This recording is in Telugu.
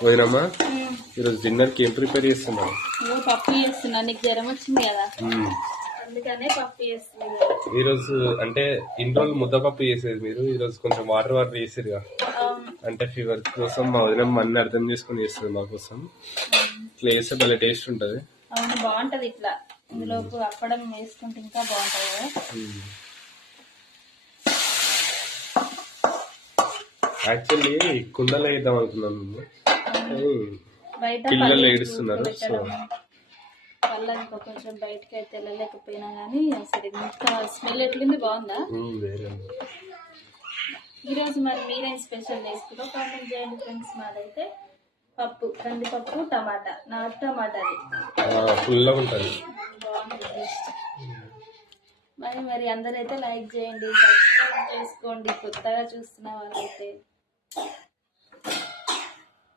పోయినమ్మా ఈరోజు డిన్నర్ కి ఏం ప్రిపేర్ చేస్తున్నావు? పప్పు చేస్తున్నా. నీకు జ్వరం వచ్చింది కదా, అందుకనే పప్పు చేస్తున్నా. ఈరోజు అంటే ఇన్ని రోజులు ముద్దపప్పు చేసేది మీరు, ఈరోజు కొంచెం వాటర్ చేసేదిగా. అంటే ఫీవర్ కోసం మా వదిన అన్ని అర్థం చేసుకుని చేస్తుంది మా కోసం. ఇట్లా చేస్తే భలే టేస్ట్ ఉంటది. అవును, బాగుంటది. ఇట్లా ఇందులో అప్పడం వేసుకుంటే ఇంకా బాగుంటది కదా. యాక్చువల్లీ కుండలో వేద్దాం అనుకున్నాను, పిల్లలు ఏడుస్తున్నారు. సో వల్ల ఇంకా కొంచెం బయటకి అయితే వెళ్ళలేకపోయినా కానీ అసలు ఇంకా స్మెల్ ఎట్లుంది, బాగుందా? ఈరోజు మరి మీరేం స్పెషల్ చేసుకుంటారో కామెంట్ చేయండి ఫ్రెండ్స్. మాదైతే పప్పు, కందిపప్పు, టమాటా, నాటు టమాటా, అది ఫుల్గా ఉంటుంది, బాగుంటుంది టేస్ట్. మరి అందరైతే లైక్ చేయండి, సబ్స్క్రైబ్ చేసుకోండి కొత్తగా చూస్తున్న వాళ్ళైతే.